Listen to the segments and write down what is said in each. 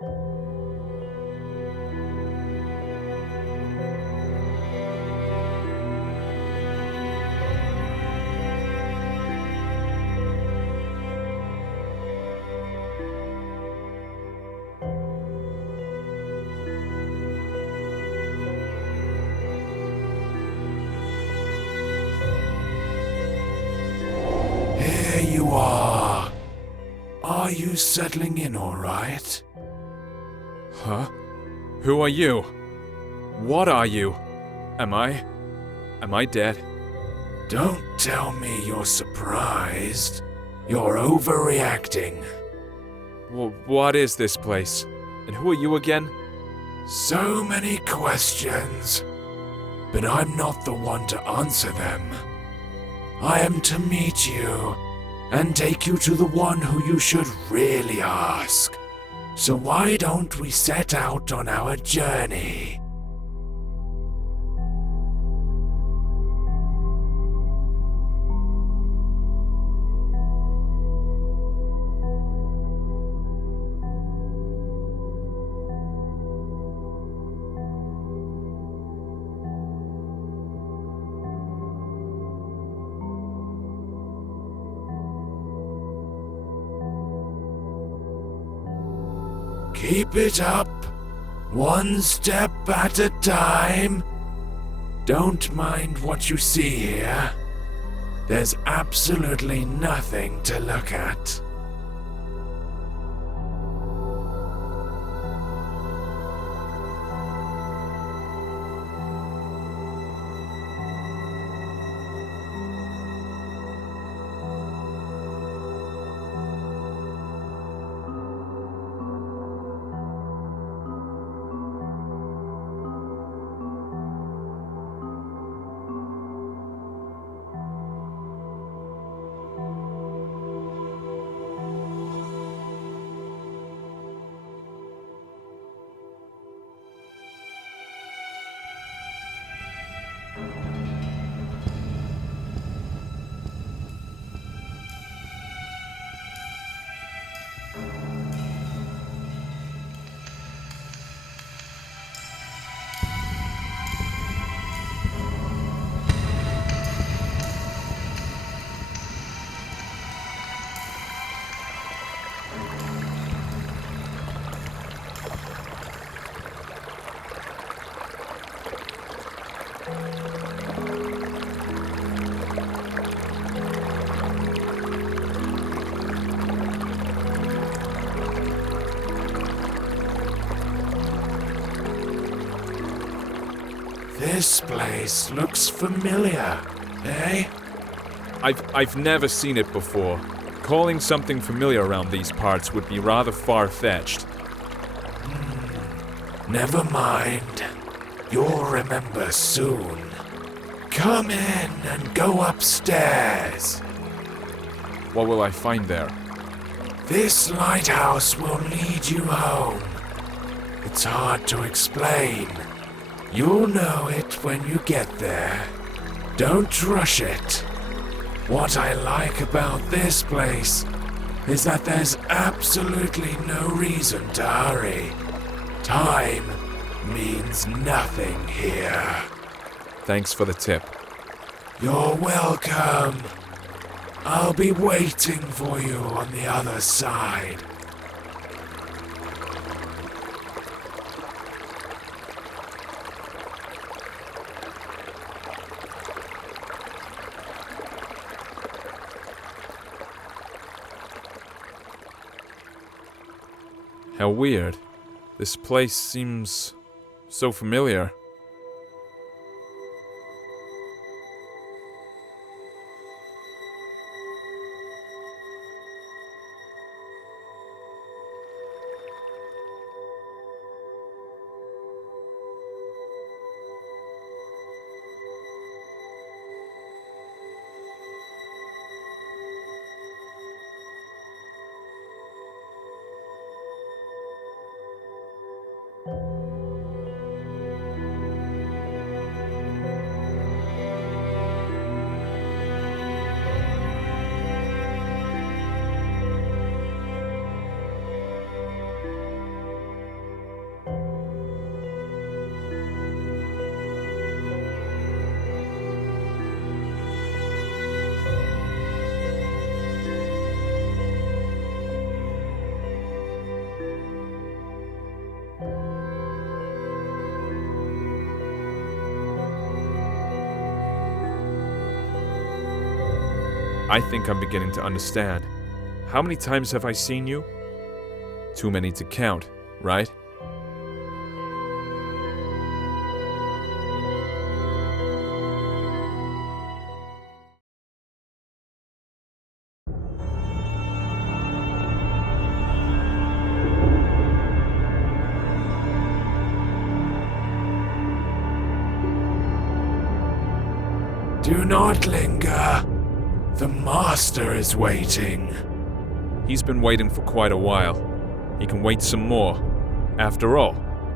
Here you are. Are you settling in all right? Huh? Who are you? What are you? Am I dead? Don't tell me you're surprised. You're overreacting. What is this place? And who are you again? So many questions, but I'm not the one to answer them. I am to meet you and take you to the one who you should really ask. So why don't we set out on our journey? Keep it up, one step at a time. Don't mind what you see here. There's absolutely nothing to look at. This place looks familiar, eh? I've never seen it before. Calling something familiar around these parts would be rather far-fetched. Never mind. You'll remember soon. Come in and go upstairs. What will I find there? This lighthouse will lead you home. It's hard to explain. You'll know it when you get there. Don't rush it. What I like about this place is that there's absolutely no reason to hurry. Time means nothing here. Thanks for the tip. You're welcome. I'll be waiting for you on the other side. How weird. This place seems so familiar. I think I'm beginning to understand. How many times have I seen you? Too many to count, right? Do not linger. The master is waiting. He's been waiting for quite a while. He can wait some more. After all,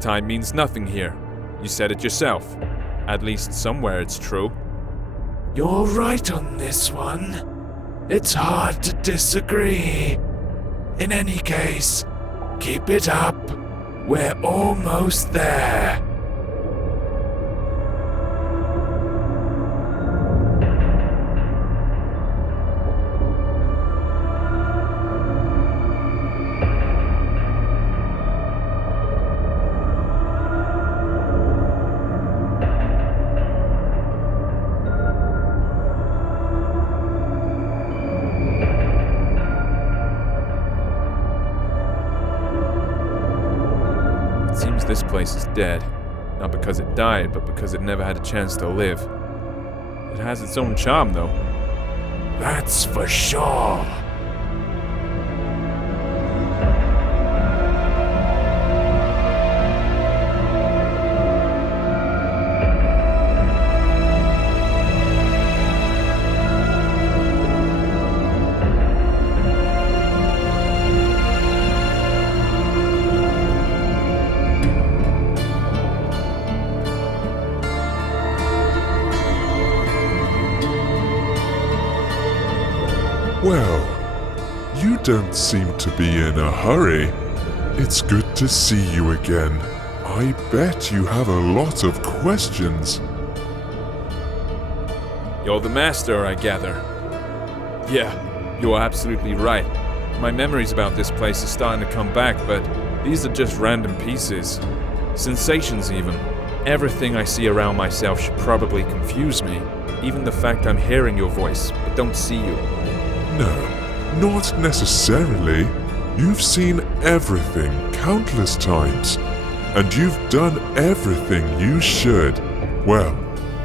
time means nothing here. You said it yourself. At least somewhere it's true. You're right on this one. It's hard to disagree. In any case, keep it up. We're almost there. It seems this place is dead. Not because it died, but because it never had a chance to live. It has its own charm, though. That's for sure. Well, you don't seem to be in a hurry. It's good to see you again. I bet you have a lot of questions. You're the master, I gather. Yeah, you're absolutely right. My memories about this place are starting to come back, but these are just random pieces. Sensations, even. Everything I see around myself should probably confuse me. Even the fact I'm hearing your voice, but don't see you. No, not necessarily. You've seen everything countless times, and you've done everything you should. Well,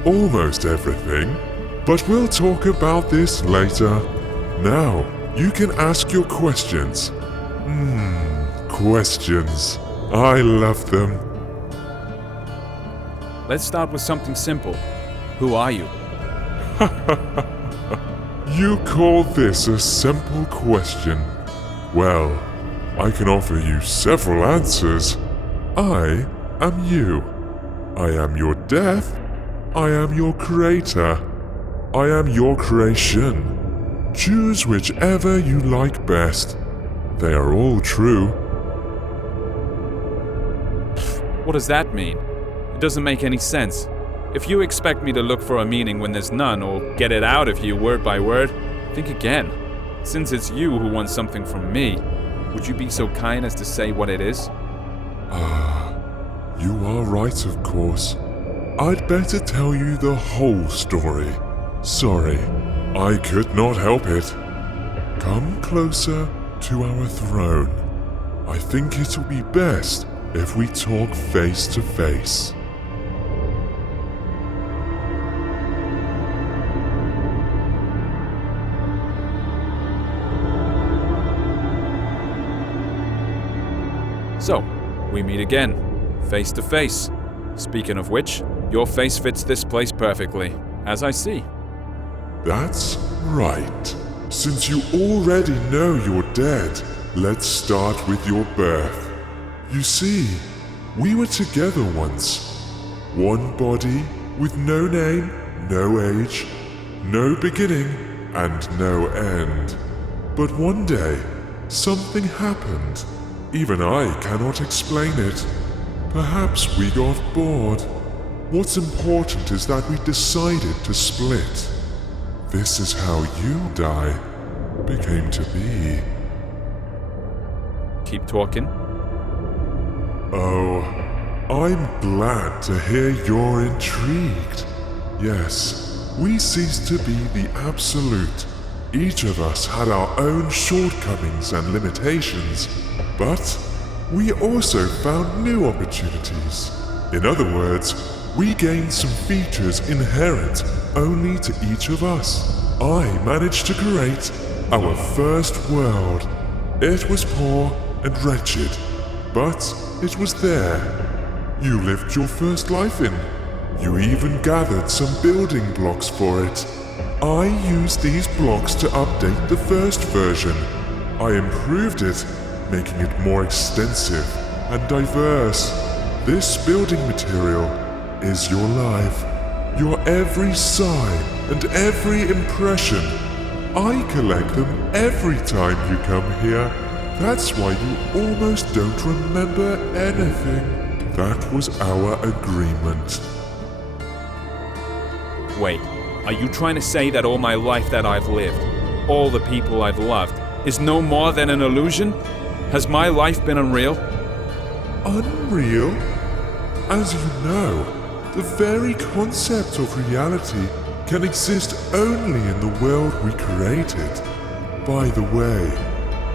almost everything. But we'll talk about this later. Now, you can ask your questions. Questions. I love them. Let's start with something simple. Who are you? You call this a simple question? Well, I can offer you several answers. I am you. I am your death. I am your creator. I am your creation. Choose whichever you like best. They are all true. What does that mean? It doesn't make any sense. If you expect me to look for a meaning when there's none, or get it out of you word by word, think again. Since it's you who wants something from me, would you be so kind as to say what it is? You are right, of course. I'd better tell you the whole story. Sorry, I could not help it. Come closer to our throne. I think it'll be best if we talk face to face. So, we meet again, face to face. Speaking of which, your face fits this place perfectly, as I see. That's right. Since you already know you're dead, let's start with your birth. You see, we were together once. One body with no name, no age, no beginning, and no end. But one day, something happened. Even I cannot explain it. Perhaps we got bored. What's important is that we decided to split. This is how you die became to be. Keep talking. Oh, I'm glad to hear you're intrigued. Yes, we ceased to be the absolute, Each of us had our own shortcomings and limitations, but we also found new opportunities. In other words, we gained some features inherent only to each of us. I managed to create our first world. It was poor and wretched, but it was there. You lived your first life in. You even gathered some building blocks for it. I used these blocks to update the first version. I improved it, making it more extensive and diverse. This building material is your life, your every sigh and every impression. I collect them every time you come here. That's why you almost don't remember anything. That was our agreement. Wait, are you trying to say that all my life that I've lived, all the people I've loved, is no more than an illusion? Has my life been unreal? Unreal? As you know, the very concept of reality can exist only in the world we created. By the way,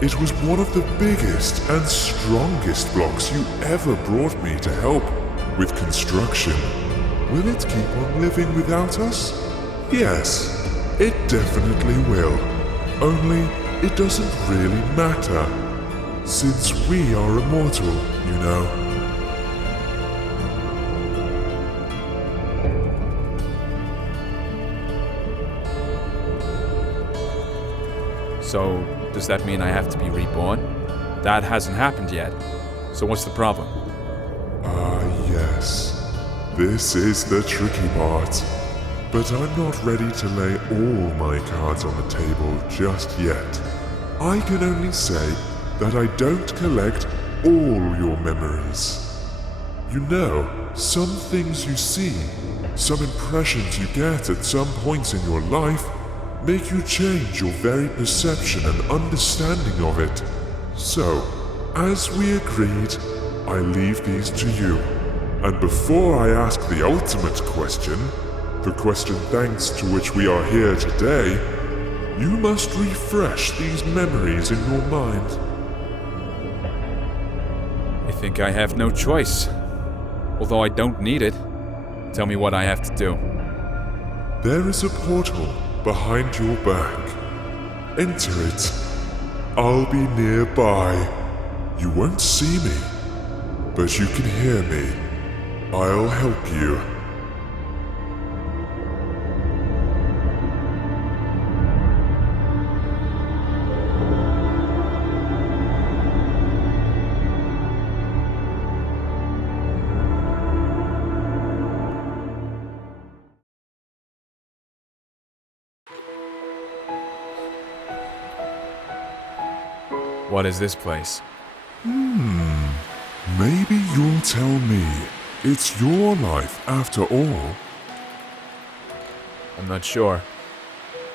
it was one of the biggest and strongest blocks you ever brought me to help with construction. Will it keep on living without us? Yes, it definitely will. Only it doesn't really matter, since we are immortal, you know. So, does that mean I have to be reborn? That hasn't happened yet. So what's the problem? Yes. This is the tricky part. But I'm not ready to lay all my cards on the table just yet. I can only say that I don't collect all your memories. You know, some things you see, some impressions you get at some points in your life, make you change your very perception and understanding of it. So, as we agreed, I leave these to you. And before I ask the ultimate question, the question thanks to which we are here today, you must refresh these memories in your mind. I think I have no choice. Although I don't need it. Tell me what I have to do. There is a portal behind your back. Enter it. I'll be nearby. You won't see me, but you can hear me. I'll help you. What is this place? Maybe you'll tell me. It's your life after all. I'm not sure.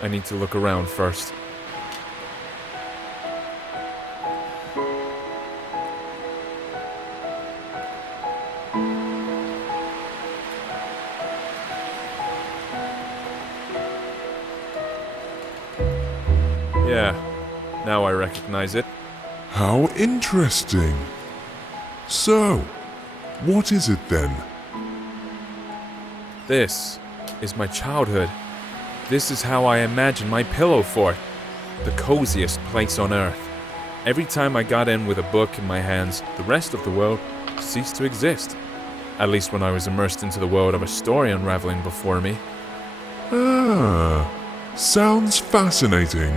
I need to look around first. Yeah, now I recognize it. How interesting. So, what is it then? This is my childhood. This is how I imagine my pillow fort. The coziest place on earth. Every time I got in with a book in my hands, the rest of the world ceased to exist. At least when I was immersed into the world of a story unraveling before me. Sounds fascinating.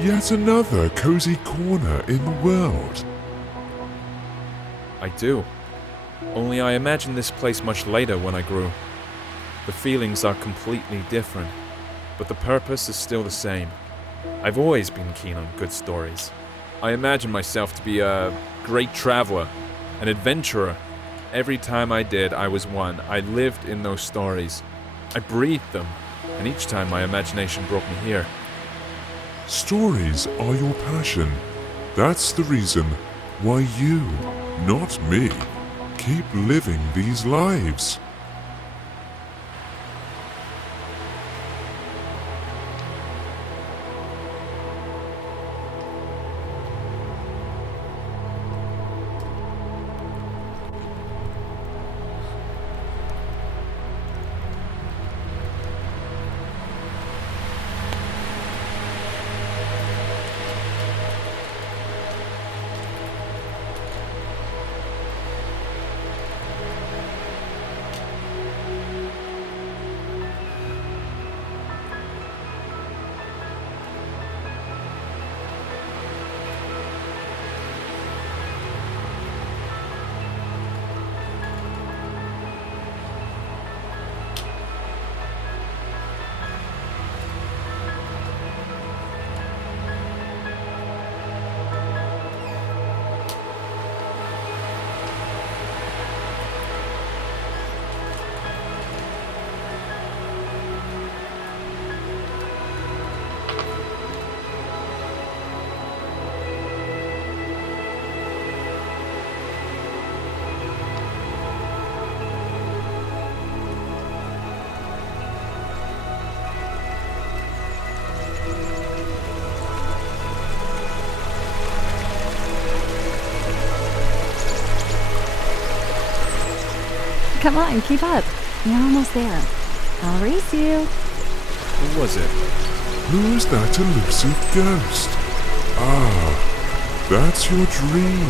Yet another cozy corner in the world. I do. Only I imagined this place much later when I grew. The feelings are completely different, but the purpose is still the same. I've always been keen on good stories. I imagine myself to be a great traveler, an adventurer. Every time I did, I was one. I lived in those stories. I breathed them, and each time my imagination brought me here. Stories are your passion. That's the reason why you, not me, keep living these lives. Come on, keep up. You're almost there. I'll race you. Who was it? Who is that elusive ghost? Ah, that's your dream.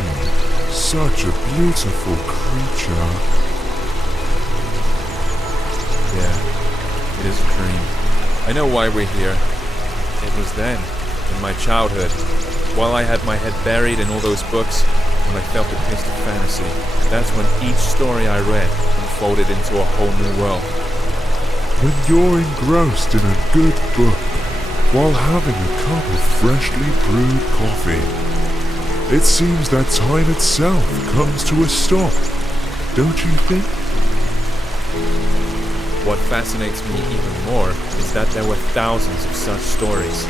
Such a beautiful creature. Yeah, it is a dream. I know why we're here. It was then, in my childhood, while I had my head buried in all those books, when I felt the taste of fantasy. That's when each story I read unfolded into a whole new world. When you're engrossed in a good book, while having a cup of freshly brewed coffee, it seems that time itself comes to a stop, don't you think? What fascinates me even more is that there were thousands of such stories.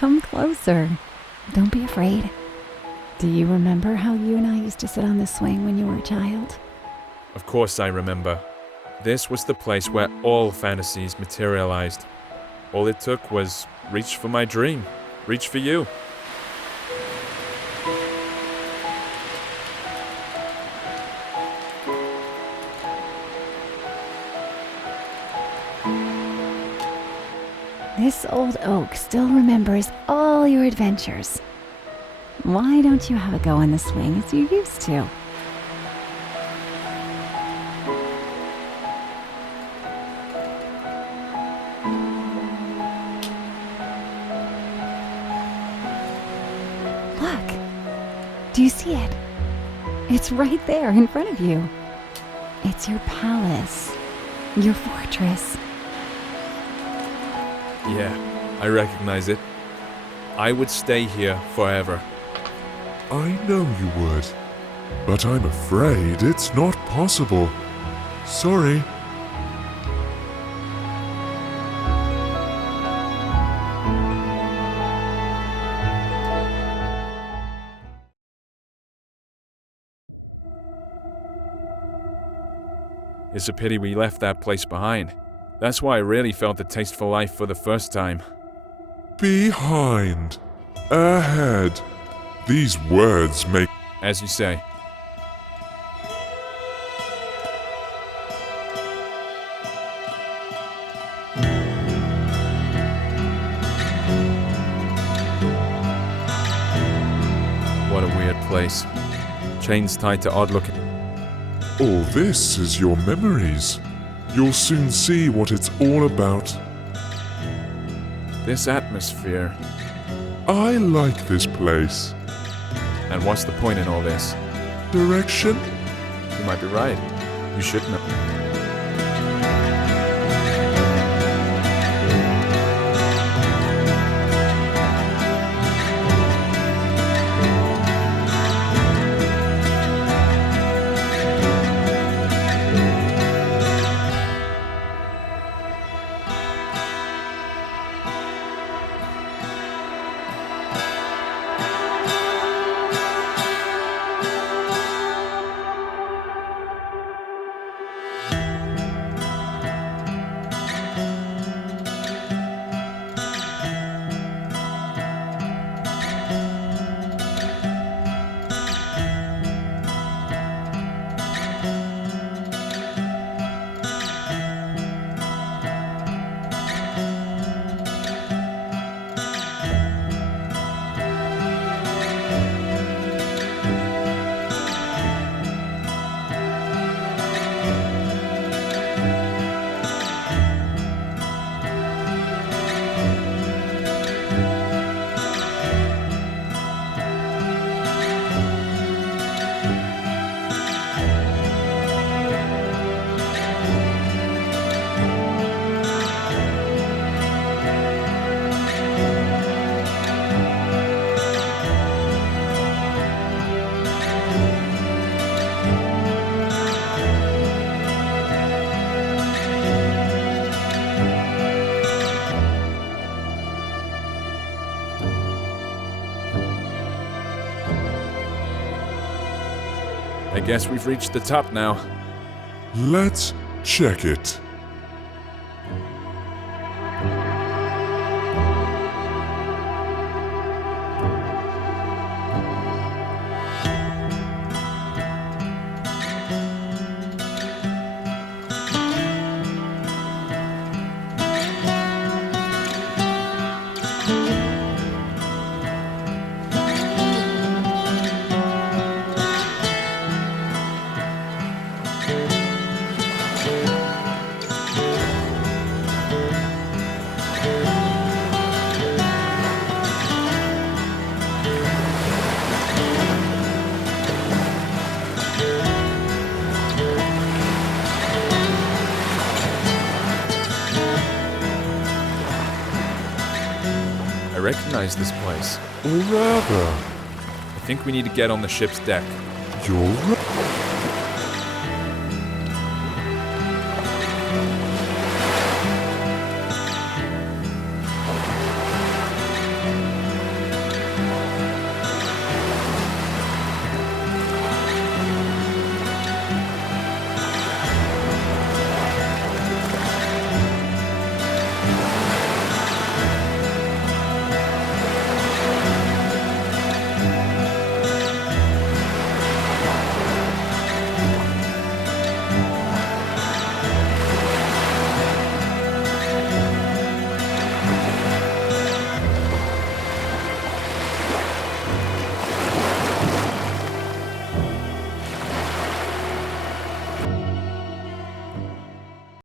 Come closer. Don't be afraid. Do you remember how you and I used to sit on the swing when you were a child? Of course I remember. This was the place where all fantasies materialized. All it took was reach for my dream, reach for you. This old oak still remembers all your adventures. Why don't you have a go on the swing as you used to? Look! Do you see it? It's right there in front of you. It's your palace. Your fortress. Yeah, I recognize it. I would stay here forever. I know you would, but I'm afraid it's not possible. Sorry. It's a pity we left that place behind. That's why I really felt the taste for life for the first time. Behind. Ahead. These words make... As you say. What a weird place. Chains tied to odd-looking... All this is your memories. You'll soon see what it's all about. This atmosphere. I like this place. And what's the point in all this? Direction? You might be right. You should know. I guess we've reached the top now. Let's check it. I recognize this place. Or rather, I think we need to get on the ship's deck. you're right.